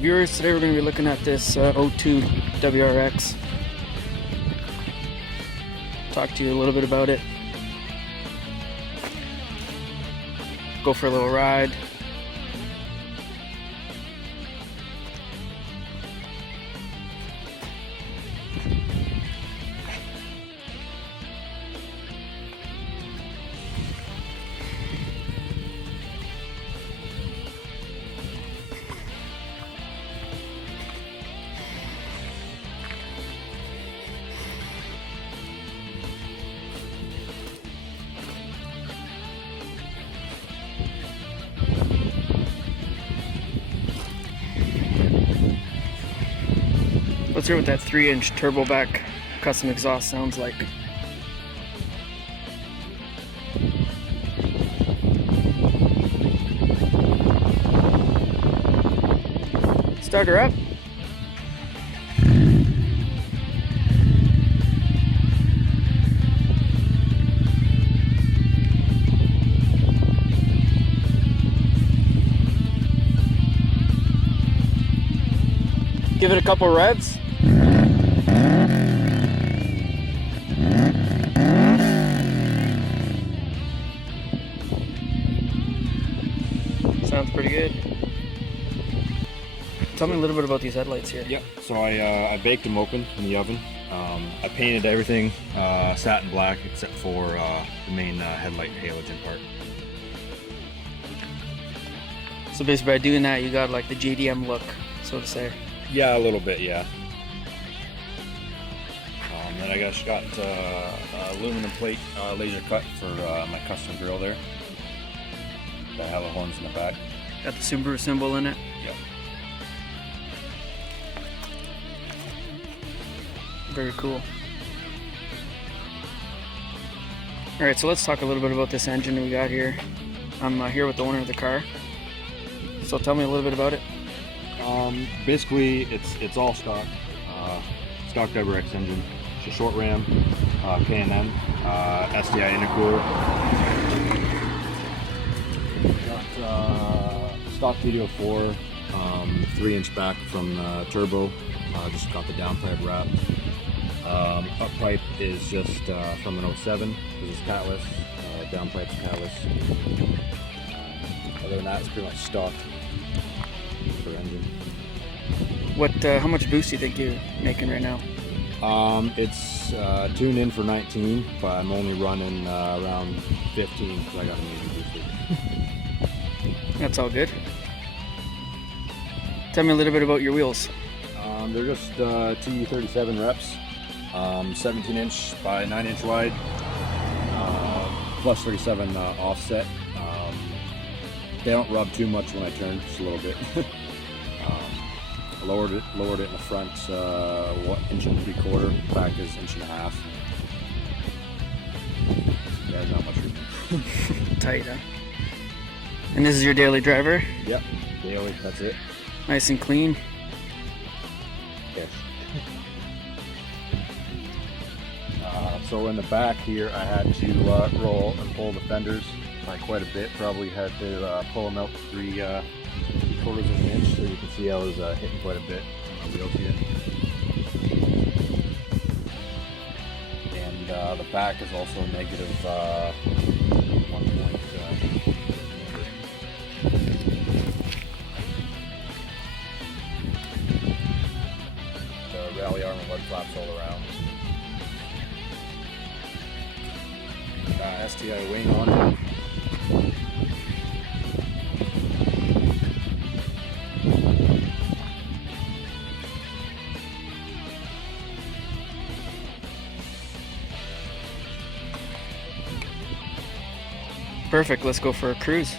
viewers, today we're going to be looking at this 02 WRX. Talk to you a little bit about it. Go for a little ride. Let's hear what that 3-inch turbo back custom exhaust sounds like. Start her up. Give it a couple revs. Sounds pretty good. Tell me a little bit about these headlights here. Yep. So I baked them open in the oven. I painted everything satin black except for the main headlight halogen part. So basically by doing that you got like the JDM look, so to say. Yeah, a little bit, yeah. Then I just got aluminum plate laser cut for my custom grill there. Got hella horns in the back. Got the Subaru symbol in it. Yep. Very cool. Alright, so let's talk a little bit about this engine we got here. I'm here with the owner of the car. So tell me a little bit about it. Basically, it's all stock. Stock WRX engine. It's a short ram, K&N, SDI intercooler. Got stock VDO4, 3-inch back from the turbo. Just got the downpipe wrap. Up pipe is just from an 07 because it's catless. Downpipe's catless. Other than that, it's pretty much stock for engine. What? How much boost do you think you're making right now? It's tuned in for 19, but I'm only running around 15 because I got a major booster. That's all good. Tell me a little bit about your wheels. They're just T37 reps, 17-inch by 9-inch wide, plus 37 offset. They don't rub too much when I turn, just a little bit. I lowered it in the front, 1 3/4. Back is 1.5 inches. Yeah, not much room. Tight, huh? And this is your daily driver? Yep, daily, that's it. Nice and clean. Yes. So in the back here, I had to roll and pull the fenders by quite a bit. Probably had to pull them out 3/4 of an inch, so you can see I was hitting quite a bit on the wheels here. And the back is also negative 1 point. The rally armor mud flaps all around. STI wing on it. Perfect, let's go for a cruise.